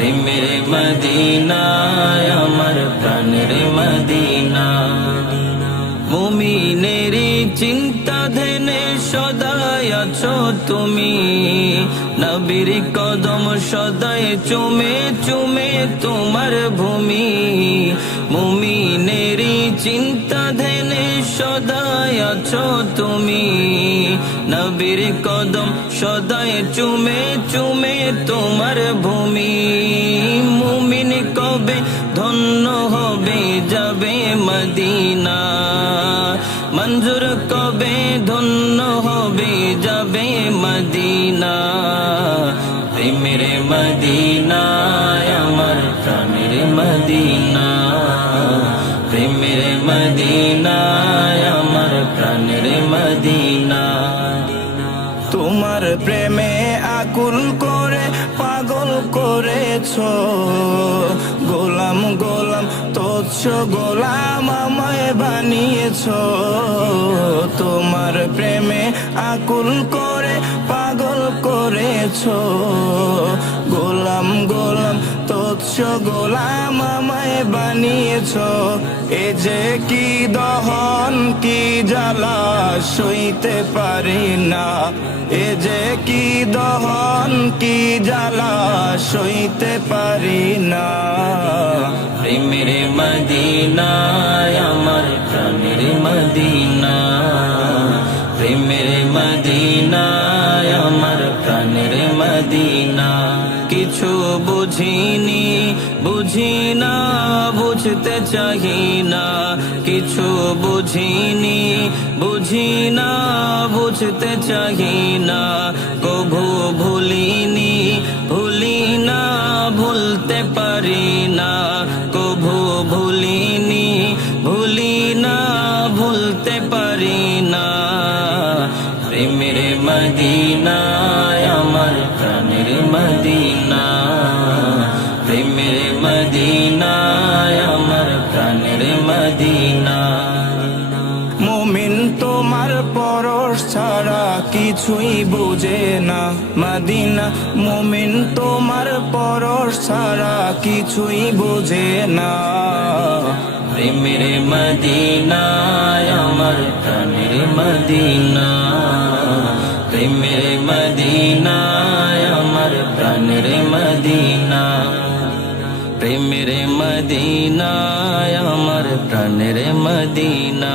প্রেমের মদিনায় আমার প্রাণের মদিনা। মুমিনেরই চিন্তা ধ্যানে সদাই আছো তুমি, নবীর কদম সদাই চুমে চুমে তোমার ভূমি। মুমিনেরই চিন্তা ধ্যানে সদাই আছো তুমি, নবীর কদম সদাই চুমে চুমে তোমার ভূমি। মুমিন কবে ধন্য হবে যাবে মদিনা, মঞ্জুর কবে ধন্য হবে যাবে মদিনা। প্রেমের মদিনায় আমার প্রাণের মদিনা, প্রেমের মদিনায় আমার প্রাণের মদিনা। তোমার প্রেমে আকুল করে পাগল করেছো, গোলাম গোলাম তোচ্ছ গোলাম আমায় বানিয়েছো। তোমার প্রেমে আকুল করে পাগল করেছো, গোলাম গোলাম তোচ্ছ গোলাম আমায় বানিয়েছো। এ যে কি দহন কি জ্বালা সইতে পারি না, এ যে কি দহন কি জ্বালা সইতে পারি না। প্রেমের মদিনায় আমার প্রাণের মদিনা, প্রেমের মদিনায় আমার প্রাণের মদিনা। কিছু বুঝিনি বুঝি না বুঝতে চাহি না, কিছু বুঝিনি বুঝি না বুঝতে চাহি না। কভু ভুলিনি ভুলি না ভুলতে পারি না, কভু ভুলিনি ভুলি না ভুলতে পারি না। প্রেমের মদিনায় আমার প্রাণের মদিনা, প্রেমের মদিনায় আমার প্রাণের মদিনা। মুমিন তোমার পরশ ছাড়া কিছুই বুঝে না মদিনা, মুমিন তোমার পরশ ছাড়া কিছুই বুঝে না। প্রেমের মদিনায় আমার প্রাণের মদিনা, প্রেমের মদিনায় আমার প্রাণের মদিনা, প্রেমের মদিনায় আমার প্রাণের মদিনা।